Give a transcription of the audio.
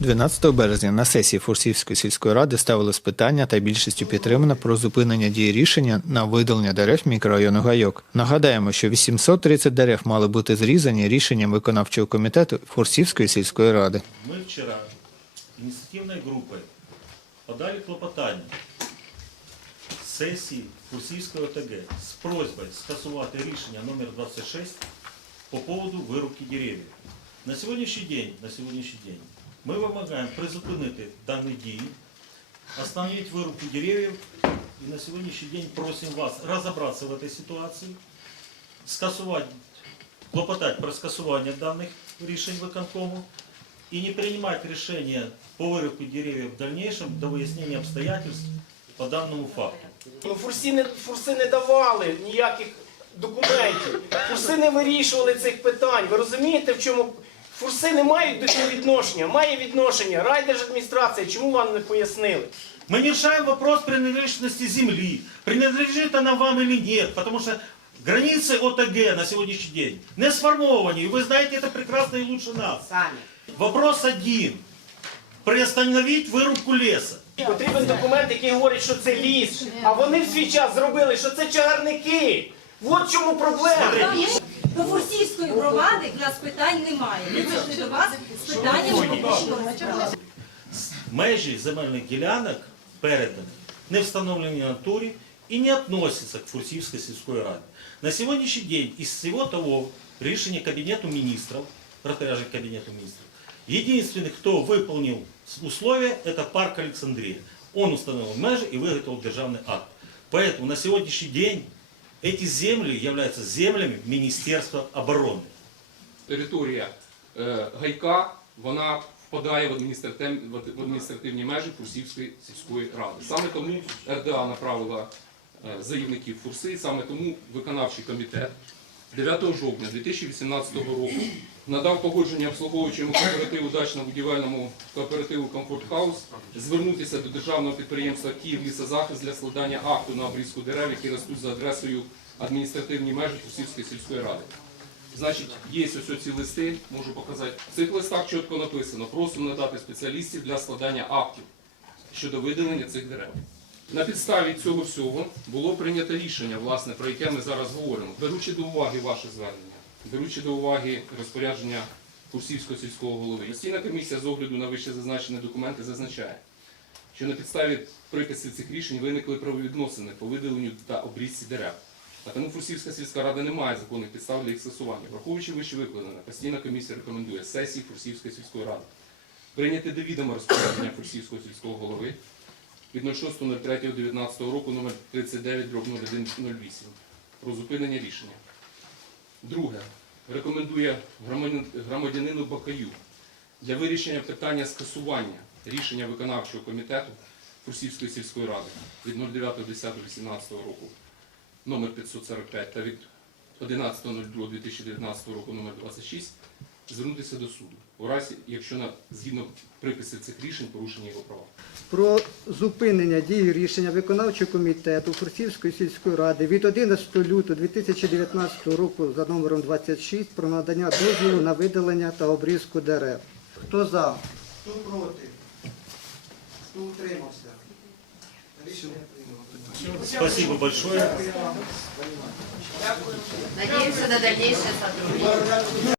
12 березня на сесії Фурсівської сільської ради ставилось питання та більшістю підтримано про зупинення дії рішення на видалення дерев мікрорайону Гайок. Нагадаємо, що 830 дерев мали бути зрізані рішенням виконавчого комітету Фурсівської сільської ради. Мы вчера инициативной группой подали клопотання сесії Курсівської ОТГ з просьбою скасувати рішення номер 26 по поводу вирубки деревьев. На сьогоднішній день, на сьогоднішній день ми вимагаємо призупинити дані дії, остановити вирубку деревьев і на сьогоднішній день просимо вас розібратися в цій ситуації, скасувати, клопотати про скасування даних рішень виконкому и не принимать решения по вырубке деревьев в дальнейшем до выяснения обстоятельств по данному факту. Ну, фурси не, фурси не давали ніяких документів. Фурси не вирішували цих питань. Ви розумієте, в чому фурси не мають до цього відношення? Має відношення райдержадміністрація. Чому вам не пояснили? Мы не решаем вопрос принадлежности земли, принадлежит она вам или нет, потому что границы ОТГ на сегодняшний день не сформированы, и вы знаете это прекрасно и лучше нас. Вопрос один. Приостановить вырубку леса. Потрібен документ, який говорить, що це ліс. А вони в свій час зробили, що це чагарники. От в чому проблема. До Фурсівської громади в нас питань немає. Ми прийшли до вас з питаннями публічного справи. Межі земельних ділянок передані, не встановлені на натурі і не относяться к Фурсівської сільської ради. На сьогоднішній день із всього того рішення Кабінету міністрів, розпорядження Кабінету міністрів, единственный, кто выполнил условия, это парк Александрия. Он установил межи и выготовил державный акт. Поэтому на сегодняшний день эти земли являются землями Министерства обороны. територія е, Гайка, вона впадає в адміністративні, в адміністративні межі Фурсівської сільської ради. Саме тому РДА направила е, заявників Фурси, саме тому виконавчий комітет 9 жовтня 2018 року надав погодження обслуговуючому кооперативу дачно-будівельному кооперативу Комфорт Хаус звернутися до державного підприємства Київ лісозахист для складання акту на обрізку дерев, які ростуть за адресою адміністративні межі Фурсівської сільської ради. Значить, є ось ці листи, можу показати. В цих листах чітко написано, просимо надати спеціалістів для складання актів щодо видалення цих дерев. На підставі цього всього було прийнято рішення, власне, про яке ми зараз говоримо, беручи до уваги ваше звернення, беручи до уваги розпорядження Курсівського сільського голови. Постійна комісія з огляду на вище зазначені документи зазначає, що на підставі приписів цих рішень виникли правовідносини по видаленню та обрізці дерев. А тому Фурсівська сільська рада не має законних підстав для їх скасування. Враховуючи вище викладене, постійна комісія рекомендує сесії Фурсівської сільської ради прийняти до відома розпорядження Фурсівського сільського голови від 06.03.19 року номер 39 0108 про зупинення рішення. Друге. Рекомендує громадянину Бакаю для вирішення питання скасування рішення виконавчого комітету Фурсівської сільської ради від 09.10.18 року номер 545 та від 11.02.2019 року номер 26 звернутися до суду у разі, якщо на згідно приписів цих рішень порушені його права. про зупинення дії рішення виконавчого комітету Фурсівської сільської ради від 11 лютого 2019 року за номером 26 про надання дозволу на видалення та обрізку дерев. Хто за? Хто проти? Хто утримався? Рішення прийнято. Спасибо большое. Надеемся на дальнейшее сотрудничество.